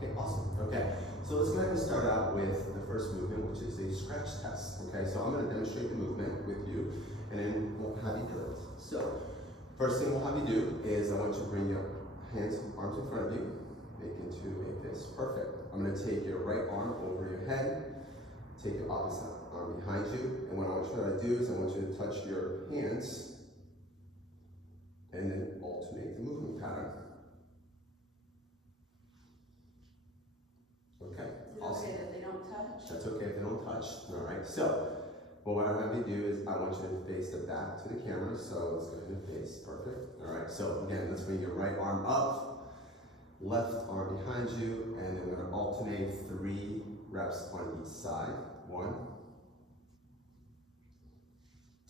Okay, awesome. Okay, so let's go ahead and start out with the first movement, which is a stretch test. Okay, so I'm going to demonstrate the movement with you, and then we'll have you do it. So, first thing we'll have you do is I want you to bring your hands, arms in front of you, make into a fist. Perfect. I'm going to take your right arm over your head, take your opposite arm behind you, and what I want you to do is I want you to touch your hands and then alternate the movement pattern. Okay, awesome. Okay that they don't touch? That's okay if they don't touch. All right, so what I have you do is I want you to face the back to the camera, so let's go ahead and face. Perfect. All right, so again, let's bring your right arm up, left arm behind you, and then we're going to alternate 3 reps on each side. 1,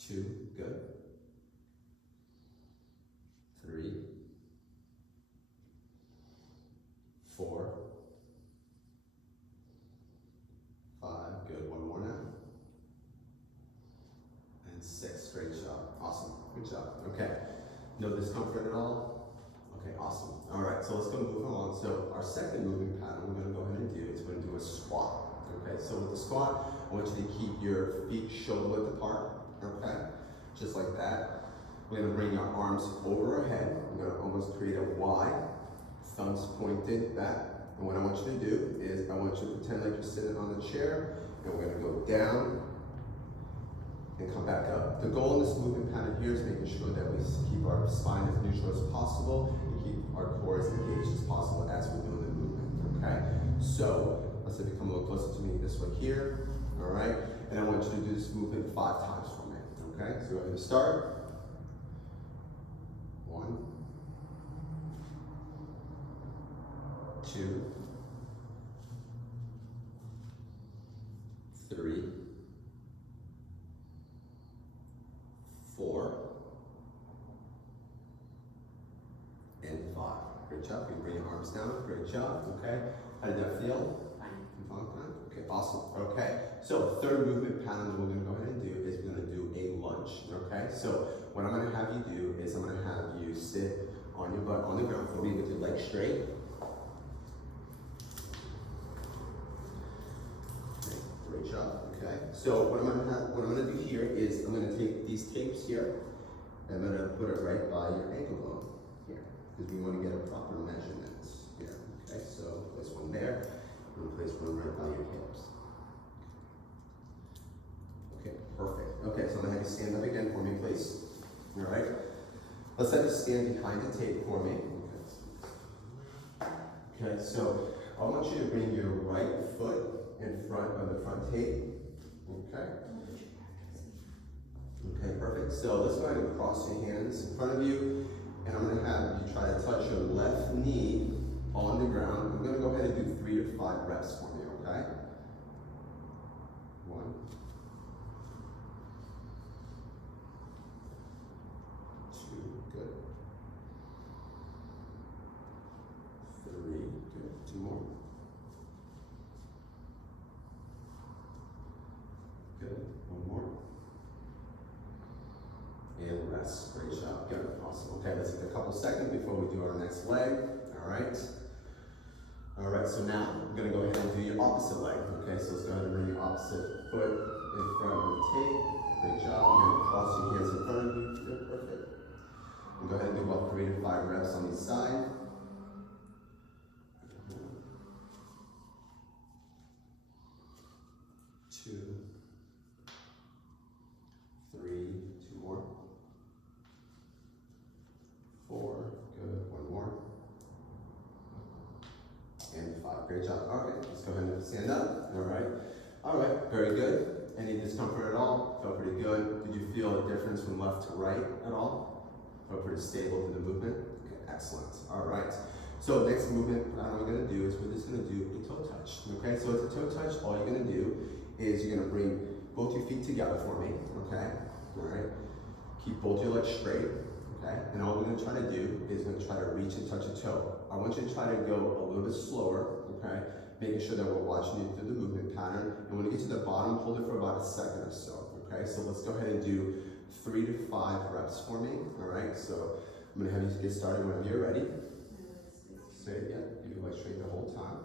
2, good. 3, 4, 5, good. 1 more now. And 6, great job. Awesome, good job. Okay, no discomfort at all? Okay, awesome. All right, so let's go move along. So our second moving pattern we're gonna go ahead and do is we're gonna do a squat. Okay, so with the squat, I want you to keep your feet shoulder width apart, okay? Just like that. We're gonna bring our arms over our head. We're gonna almost create a Y, thumbs pointed back. And what I want you to do is I want you to pretend like you're sitting on the chair, and we're gonna go down and come back up. The goal in this movement pattern here is making sure that we keep our spine as neutral as possible and keep our core as engaged as possible as we're doing the movement, okay? So, let's say come a little closer to me this way here, all right? And I want you to do this movement 5 times for me, okay? So go ahead and start. 1, 2, 3, 4, and 5. Great job. You bring your arms down. Great job. Okay. How did that feel? Fine. Okay, awesome. Okay. So third movement pattern that we're going to go ahead and do is we're going to do a lunge. Okay. So what I'm going to have you do is I'm going to have you sit on your butt on the ground for me with your legs straight. Okay, great job. Okay. So what I'm going to do here is I'm going to take these tapes here and I'm going to put it right by your ankle bone here because we want to get a proper measurement here. Okay. So place one there and place one right by your hips. Okay. Perfect. Okay. So I'm going to have you stand up again for me, please. All right. Let's have you stand behind the tape for me. Okay. So I want you to bring your right foot in front of the front tape. Okay. Okay, perfect. So let's go ahead and cross your hands in front of you, and I'm going to have you try to touch your left knee on the ground. I'm going to go ahead and do 3 to 5 reps for me, okay? 1, 2, good. 3, good. 2 more. Good. 1 more. And rest. Great job. Good. Awesome. Okay, let's take a couple seconds before we do our next leg. All right. All right, so now we're going to go ahead and do your opposite leg. Okay, so let's go ahead and bring your opposite foot in front of the tape. Great job. You're going to cross your hands in front of you. Good. Perfect. And go ahead and do about 3 to 5 reps on each side. 2, 3, 2 more. 4, good, 1 more. And 5, great job. All right, let's go ahead and stand up. All right, very good. Any discomfort at all? Felt pretty good. Did you feel a difference from left to right at all? Felt pretty stable to the movement? Okay, excellent. All right. So next movement we're going to do is we're just going to do a toe touch. Okay, so it's a toe touch. All you're going to do is you're going to bring both your feet together for me. Okay, all right. Keep both your legs straight. Okay, and all we're going to try to do is we're going to try to reach and touch a toe. I want you to try to go a little bit slower. Okay, making sure that we're watching you through the movement pattern. And when you get to the bottom, hold it for about a second or so. Okay, so let's go ahead and do 3 to 5 reps for me. All right, so I'm going to have you get started whenever you're ready. Say it again. Keep your legs straight the whole time.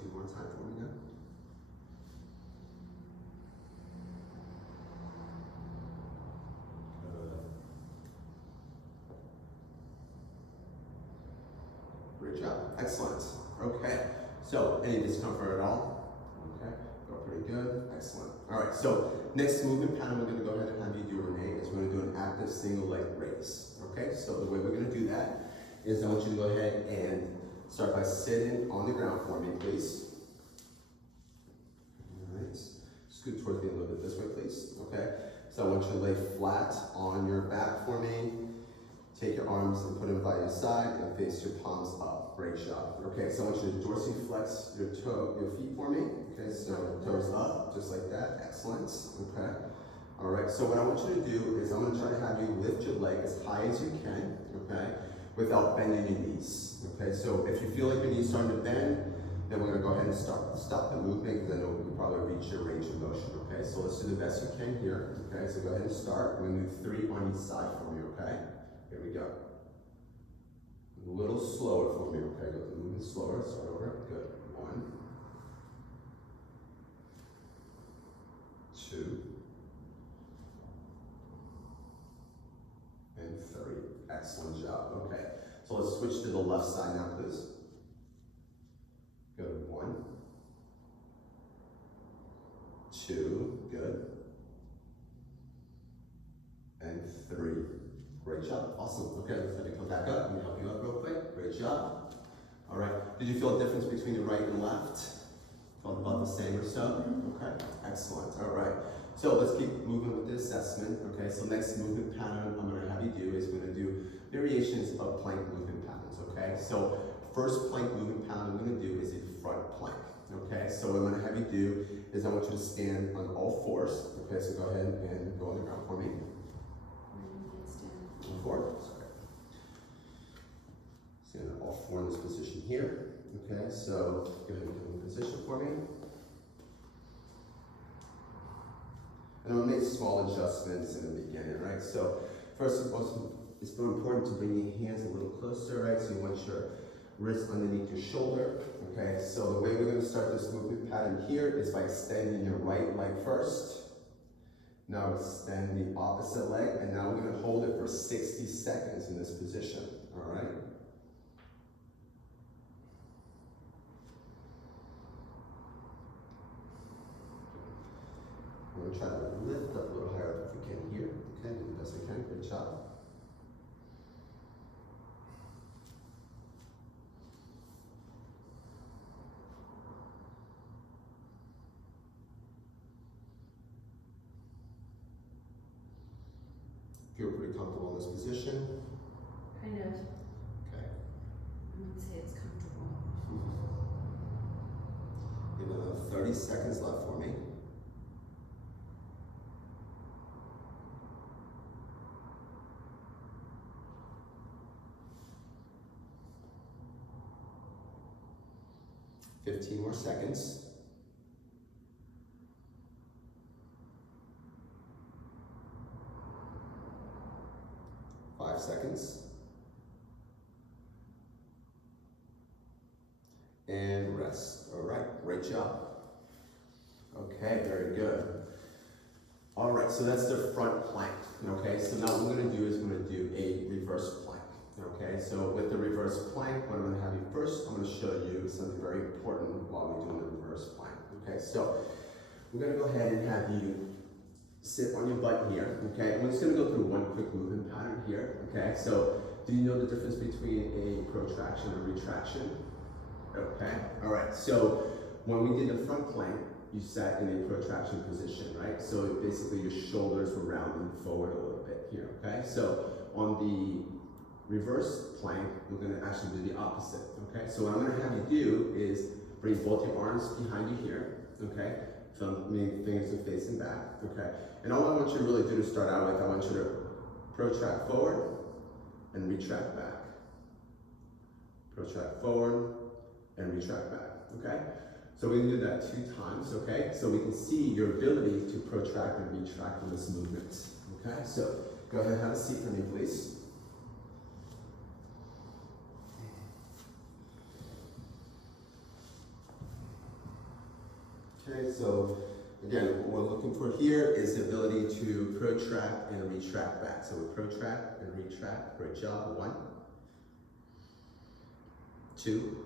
2 more times for me now. Great job. Excellent. Okay. So, any discomfort at all? Okay. Go pretty good. Excellent. All right. So, next movement pattern we're going to go ahead and have you do, Renee, is we're going to do an active single leg raise. Okay. So, the way we're going to do that is I want you to go ahead and start by sitting on the ground for me, please. All right. Scoot towards me a little bit this way, please. Okay. So, I want you to lay flat on your back for me. Take your arms and put them by your side and face your palms up. Great job. Okay, so I want you to dorsiflex your feet for me. Okay, so toes up, just like that. Excellent. Okay. All right, so what I want you to do is I'm going to try to have you lift your leg as high as you can, okay, without bending your knees. Okay, so if you feel like your knees starting to bend, then we're going to go ahead and stop the movement because I know we probably reach your range of motion. Okay, so let's do the best you can here. Okay, so go ahead and start. We're going to do 3 on each side for me, okay? Here we go. A little slower for me, okay? Go to moving slower. Start over. Good. 1, 2, and 3. Excellent job. Okay. So let's switch to the left side now, please. Good. 1, 2. Good. And 3. Great job. Awesome. Okay, let's have you come back up. Let me help you up real quick. Great job. All right. Did you feel a difference between the right and left? Felt about the same or so? Okay. Excellent. All right. So let's keep moving with the assessment. Okay, so next movement pattern I'm going to have you do is we're going to do variations of plank movement patterns. Okay, so first plank movement pattern I'm going to do is a front plank. Okay, so what I'm going to have you do is I want you to stand on all fours. Okay, so go ahead and go on the ground for me. Forward. Stand up all 4 in this position here. Okay, so go ahead and come in position for me. And I'm going to make small adjustments in the beginning, right? So first of all, it's very important to bring your hands a little closer, right? So you want your wrist underneath your shoulder. Okay, so the way we're going to start this movement pattern here is by extending your right leg first. Now extend the opposite leg, and now we're going to hold it for 60 seconds in this position, all right? We're going to try to lift up a little higher if we can here, okay? Do the best we can. Good job. Feel pretty comfortable in this position? Kind of. Okay. I wouldn't say it's comfortable. You have another 30 seconds left for me. $15 more seconds. 5 seconds. And rest. All right, great job. Okay, very good. All right, so that's the front plank. Okay, so now what we're going to do is we're going to do a reverse plank. Okay, so with the reverse plank, what I'm going to have you first, I'm going to show you something very important while we're doing the reverse plank. Okay, so we're going to go ahead and have you sit on your butt here, okay? I'm just gonna go through one quick movement pattern here, okay? So, do you know the difference between a protraction and retraction? Okay, all right. So, when we did the front plank, you sat in a protraction position, right? So, basically your shoulders were rounding forward a little bit here, okay? So, on the reverse plank, we're gonna actually do the opposite, okay? So, what I'm gonna have you do is bring both your arms behind you here, okay? Fingers are facing back, okay? And all I want you to really do to start out with, I want you to protract forward and retract back. Protract forward and retract back, okay? So we can do that 2 times, okay? So we can see your ability to protract and retract in this movement, okay? So go ahead and have a seat for me, please. Okay, so again, what we're looking for here is the ability to protract and retract back. So we protract and retract. Great job. 1, 2,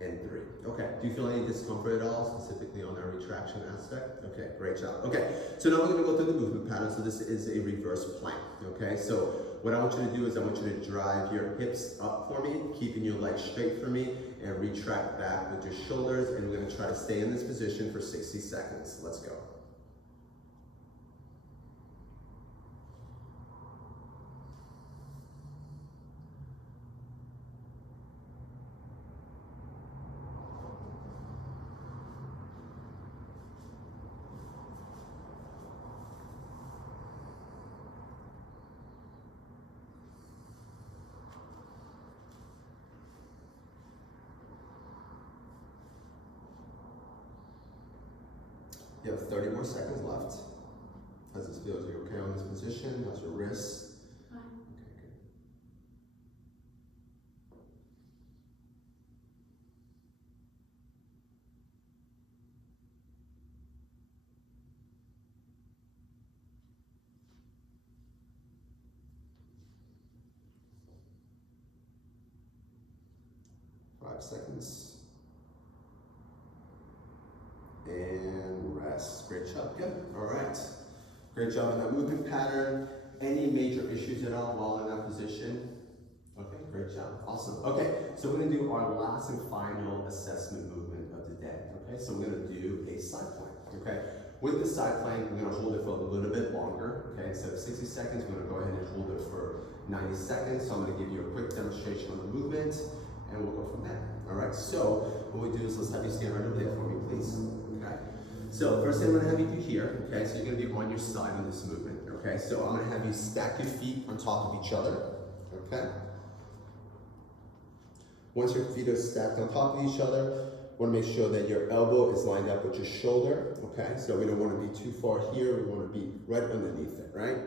and 3. Okay, do you feel any discomfort at all, specifically on our retraction aspect? Okay, great job. Okay, so now we're gonna go through the movement pattern. So this is a reverse plank, okay? So what I want you to do is I want you to drive your hips up for me, keeping your legs straight for me, and retract back with your shoulders, and we're gonna try to stay in this position for 60 seconds. Let's go. You have 30 more seconds left. How's this feel? Are you okay on this position? How's your wrists? Fine. Okay, good. Five seconds. And rest. Great job. Good. All right. Great job in that movement pattern. Any major issues at all while in that position? Okay, great job. Awesome. Okay, so we're going to do our last and final assessment movement of the day. Okay, so we're going to do a side plank. Okay, with the side plank, we're going to hold it for a little bit longer. Okay, instead of 60 seconds, we're going to go ahead and hold it for 90 seconds. So I'm going to give you a quick demonstration of the movement, and we'll go from there. All right, so what we do is let's have you stand right over there for me, please. Okay, so first thing I'm going to have you do here, okay, so you're going to be on your side in this movement. Okay, so I'm going to have you stack your feet on top of each other. Okay. Once your feet are stacked on top of each other, want to make sure that your elbow is lined up with your shoulder. Okay, so we don't want to be too far here. We want to be right underneath it, right?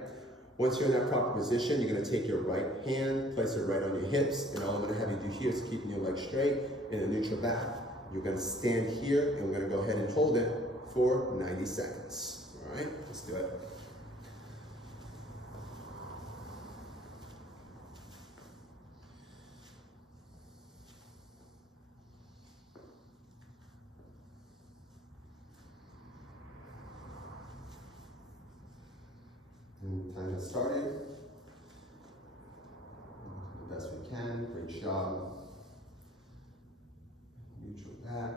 Once you're in that proper position, you're going to take your right hand, place it right on your hips, and all I'm going to have you do here is keeping your legs straight in a neutral back. You're going to stand here, and we're going to go ahead and hold it for 90 seconds. All right, let's do it. And time has started. The best we can. Great job. Neutral back.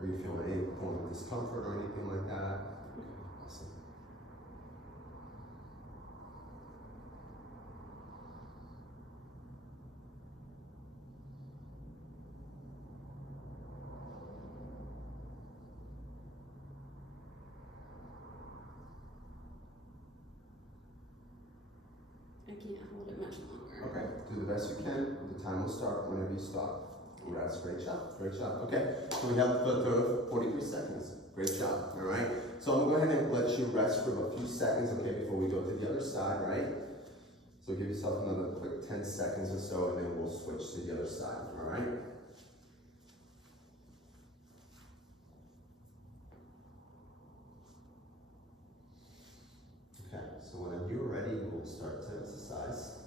Are you feeling any form of discomfort or anything like that? Awesome. I can't hold it much longer. Okay, do the best you can. The time will start whenever you stop. Rest. Great job. Great job. Okay, so we have the 43 seconds. Great job. All right. So I'm going to go ahead and let you rest for a few seconds, okay, before we go to the other side, right? So give yourself another quick 10 seconds or so, and then we'll switch to the other side. All right. Okay, so when you're ready, we'll start to exercise.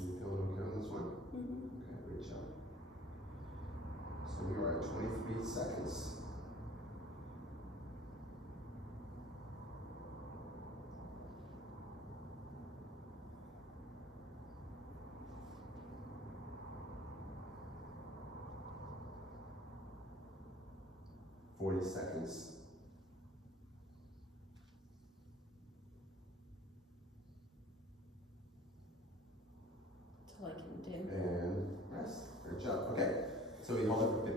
You feeling okay on this one? Mm-hmm. Okay, great job. So we are at 23 seconds. Forty seconds. That's all I can do. And rest. Great job. Okay. So we hold it for 50